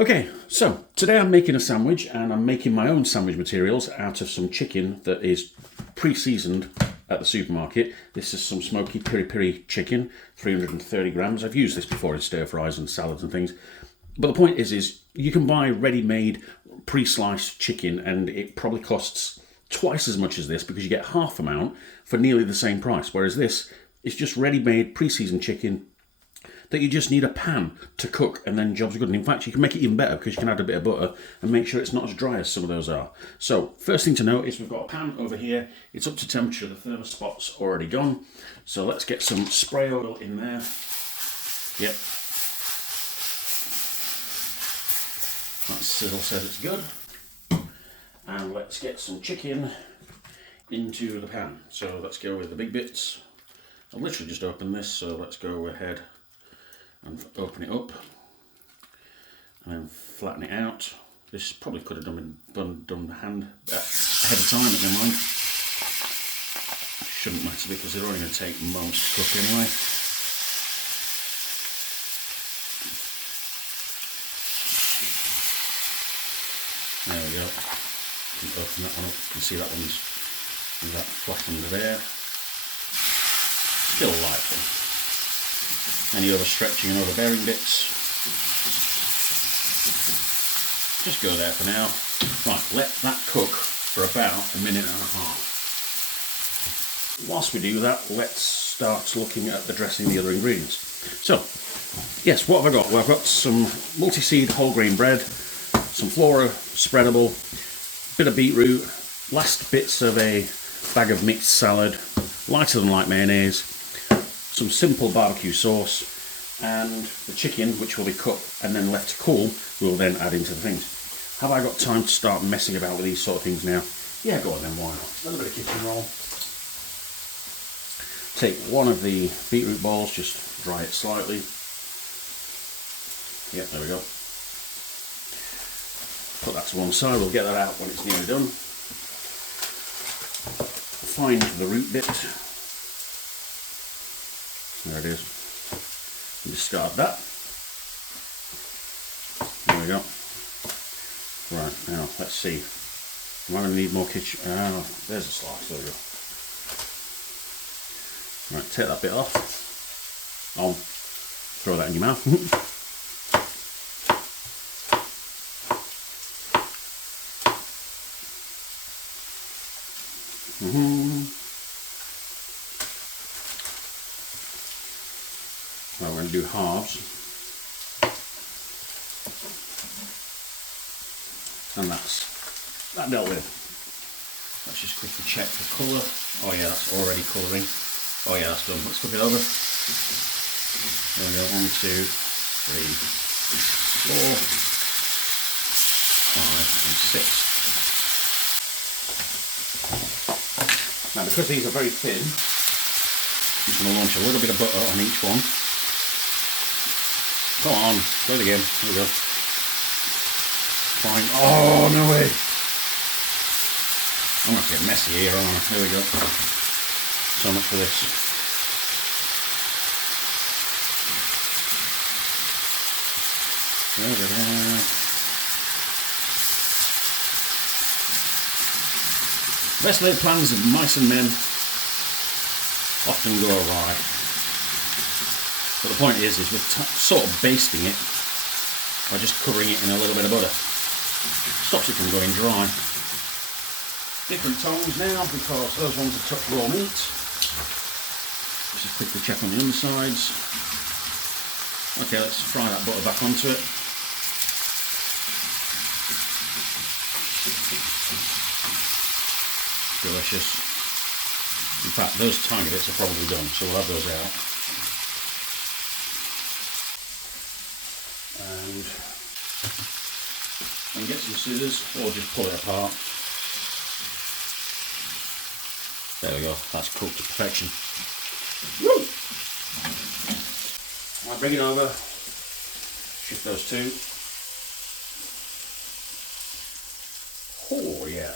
Okay, so today I'm making a sandwich, and I'm making my own sandwich materials out of some chicken that is pre-seasoned at the supermarket. This is some smoky Piri Piri chicken, 330 grams. I've used this before in stir fries and salads and things. But the point is you can buy ready-made pre-sliced chicken, and it probably costs twice as much as this because you get half amount for nearly the same price. Whereas this is just ready-made pre-seasoned chicken that you just need a pan to cook, and then job's good. And in fact, you can make it even better because you can add a bit of butter and make sure it's not as dry as some of those are. So first thing to note is we've got a pan over here. It's up to temperature. The thermospot's already gone. So let's get some spray oil in there. Yep. That sizzle says it's good. And let's get some chicken into the pan. So let's go with the big bits. I've literally just opened this, so let's go ahead and open it up and then flatten it out. This probably could have done the hand ahead of time, but never mind. Shouldn't matter because they're only going to take moments to cook anyway. There we go. You can open that one up. You can see that one's that flat under there. Still light. Any overstretching and overbearing bits, just go there for now. Right, let that cook for about a minute and a half. Whilst we do that, let's start looking at addressing the other ingredients. So, yes, what have I got? Well, I've got some multi-seed whole grain bread, some flora spreadable, bit of beetroot, last bits of a bag of mixed salad, lighter than light mayonnaise, some simple barbecue sauce, and the chicken, which will be cooked and then left to cool, we'll then add into the things. Have I got time to start messing about with these sort of things now? Yeah, go on then, why not? A little bit of kitchen roll. Take one of the beetroot balls, just dry it slightly. Yep, there we go. Put that to one side, we'll get that out when it's nearly done. Find the root bit. There it is. Discard that. There we go. Right, now let's see. Am I going to need more kitchen? There's a slice. There we go. Right, take that bit off. I'll throw that in your mouth. Well, we're going to do halves, and that's that dealt with. Let's just quickly check the colour. Oh yeah, that's already colouring. Oh yeah, that's done. Let's flip it over. There we go. 1, 2, 3, 4, 5 and 6. Now, because these are very thin, I'm just going to launch a little bit of butter on each one. Come on, play the game. There we go. Fine. Oh, no way. I'm going to get messy here, aren't I? There we go. So much for this. Best laid plans of mice and men often go awry. But the point is we're sort of basting it by just covering it in a little bit of butter. Stops it from going dry. Different tongs now because those ones are touch raw meat. Let's just quickly check on the undersides. Okay, let's fry that butter back onto it. Delicious. In fact, those tiny bits are probably done, so we'll have those out. And get some scissors, or just pull it apart. There we go, that's cooked to perfection. Woo! I'll bring it over, shift those two. Oh yeah.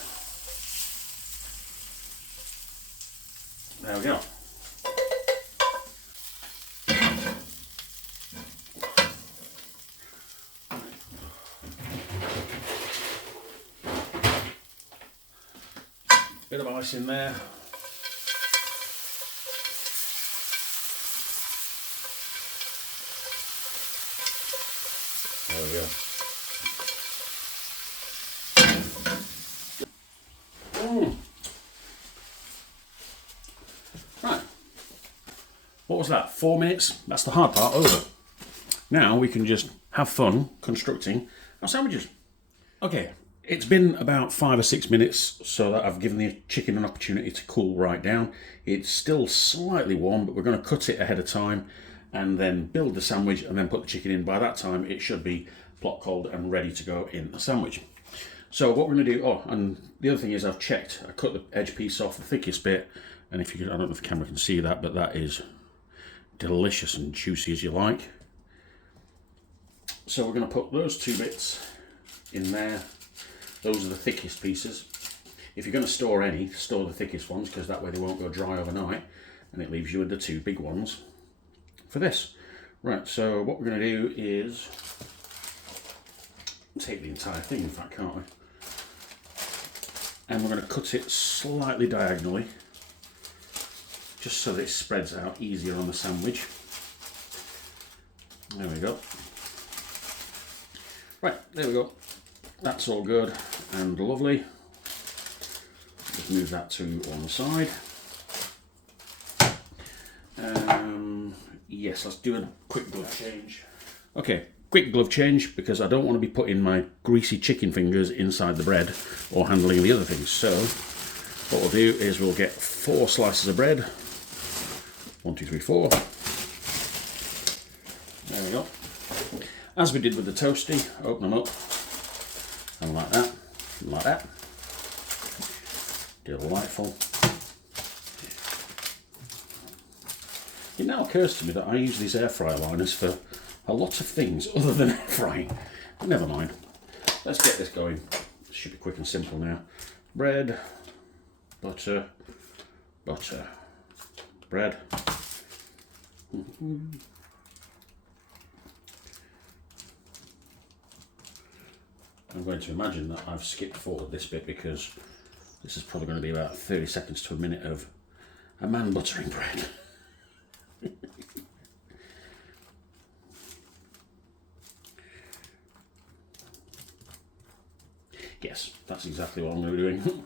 There we go. Bit of ice in there. There we go. Right. What was that? 4 minutes? That's the hard part over. Now we can just have fun constructing our sandwiches. Okay, it's been about 5 or 6 minutes so that I've given the chicken an opportunity to cool right down. It's still slightly warm, but we're going to cut it ahead of time and then build the sandwich and then put the chicken in. By that time it should be plot cold and ready to go in the sandwich. So what we're going to do, oh, and the other thing is I've checked, I cut the edge piece off, the thickest bit, and if you could, I don't know if the camera can see that, but that is delicious and juicy as you like. So we're going to put those 2 bits in there. Those are the thickest pieces. If you're going to store any, store the thickest ones, because that way they won't go dry overnight, and it leaves you with the 2 big ones for this. Right, so what we're going to do is take the entire thing, in fact, can't we? And we're going to cut it slightly diagonally, just so that it spreads out easier on the sandwich. There we go. Right, there we go. That's all good and lovely. Just move that to one side. Yes, let's do a quick glove change. Okay, quick glove change, because I don't want to be putting my greasy chicken fingers inside the bread or handling the other things. So what we'll do is we'll get 4 slices of bread. 1, 2, 3, 4. There we go. As we did with the toasty, open them up, and like that, and like that. Delightful. It now occurs to me that I use these air fryer liners for a lot of things other than air frying. But never mind. Let's get this going. This should be quick and simple now. Bread, butter, butter, bread. I'm going to imagine that I've skipped forward this bit because this is probably going to be about 30 seconds to a minute of a man buttering bread. Yes, that's exactly what I'm going to be doing.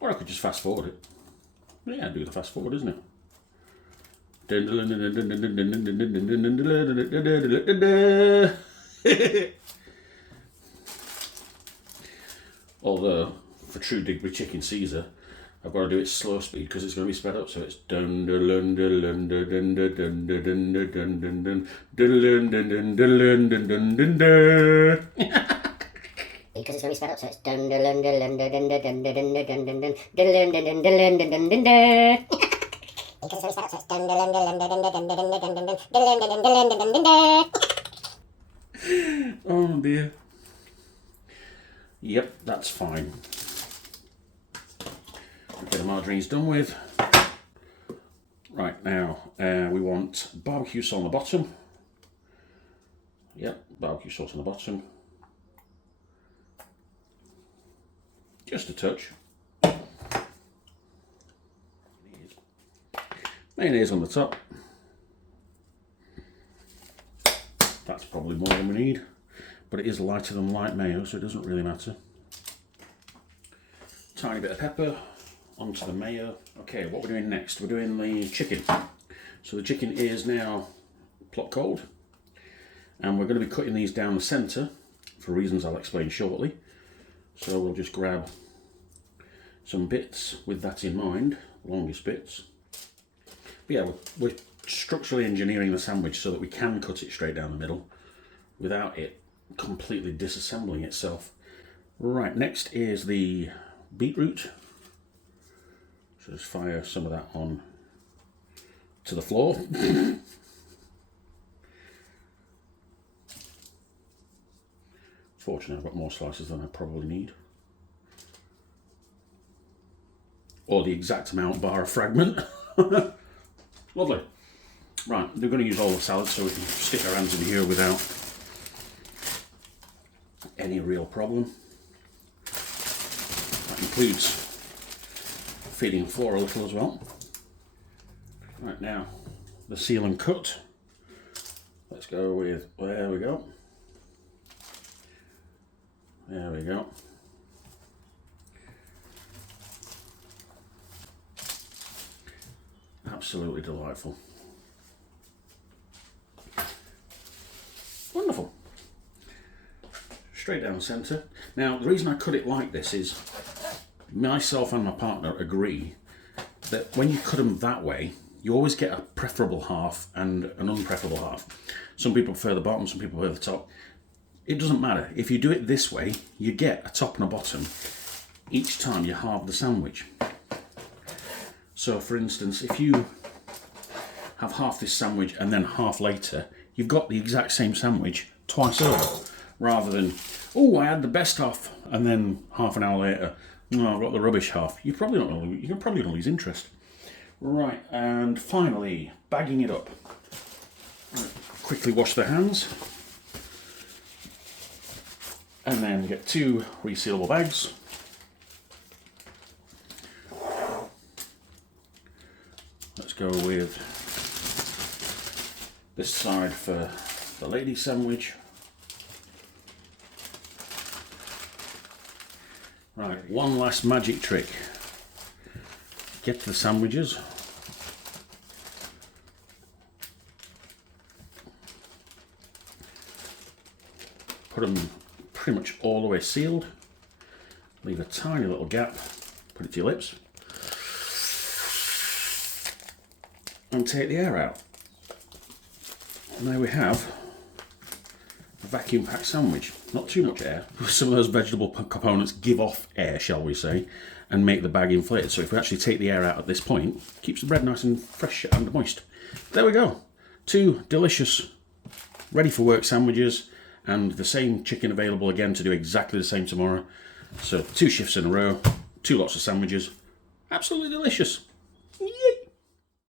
Or I could just fast forward it. Yeah, do the fast forward, isn't it? Although, for true Digby chicken Caesar, I've got to do it slow speed because it's going to be sped up, so it's dun dun dun dun dun dun dun dun dun dun dun dun dun dun dun dun dun dun dun. Because it's going to be sped up, so it's dun dun dun dun dun dun dun dun dun dun dun dun dun dun dun dun dun dun dun. Because it's going to be sped up, so it's dun dun dun dun dun dun dun dun dun dun dun dun dun. Oh dear. Yep, that's fine. Okay, the margarine's done with. Right, now we want barbecue sauce on the bottom. Yep, barbecue sauce on the bottom. Just a touch. Mayonnaise on the top. That's probably more than we need, but it is lighter than light mayo, so it doesn't really matter. Tiny bit of pepper onto the mayo. Okay, what we're doing next, we're doing the chicken. So the chicken is now plot cold, and we're going to be cutting these down the centre for reasons I'll explain shortly. So we'll just grab some bits with that in mind, longest bits. But yeah, we're structurally engineering the sandwich so that we can cut it straight down the middle without it completely disassembling itself. Right, next is the beetroot. So just fire some of that on to the floor. Fortunately, I've got more slices than I probably need. Or the exact amount bar a fragment. Lovely. Right, they're going to use all the salad so we can stick our hands in here without any real problem. That includes feeding the floor a little as well. Right, now the seal and cut. Let's go with, there we go. There we go. Absolutely delightful. Wonderful. Straight down the centre. Now, the reason I cut it like this is myself and my partner agree that when you cut them that way, you always get a preferable half and an unpreferable half. Some people prefer the bottom, some people prefer the top. It doesn't matter. If you do it this way, you get a top and a bottom each time you halve the sandwich. So, for instance, if you have half this sandwich and then half later, you've got the exact same sandwich twice over, rather than, oh, I had the best half, and then half an hour later, no, I've got the rubbish half. You're probably going to lose interest. Right, and finally, bagging it up. Quickly wash the hands, and then get 2 resealable bags. Let's go with this side for the lady sandwich. Right, one last magic trick. Get to the sandwiches. Put them pretty much all the way sealed. Leave a tiny little gap. Put it to your lips. And take the air out. And there we have a vacuum packed sandwich. Not too much air. Some of those vegetable components give off air, shall we say, and make the bag inflated. So if we actually take the air out at this point, it keeps the bread nice and fresh and moist. There we go. 2 delicious, ready for work sandwiches, and the same chicken available again to do exactly the same tomorrow. So 2 shifts in a row, 2 lots of sandwiches. Absolutely delicious.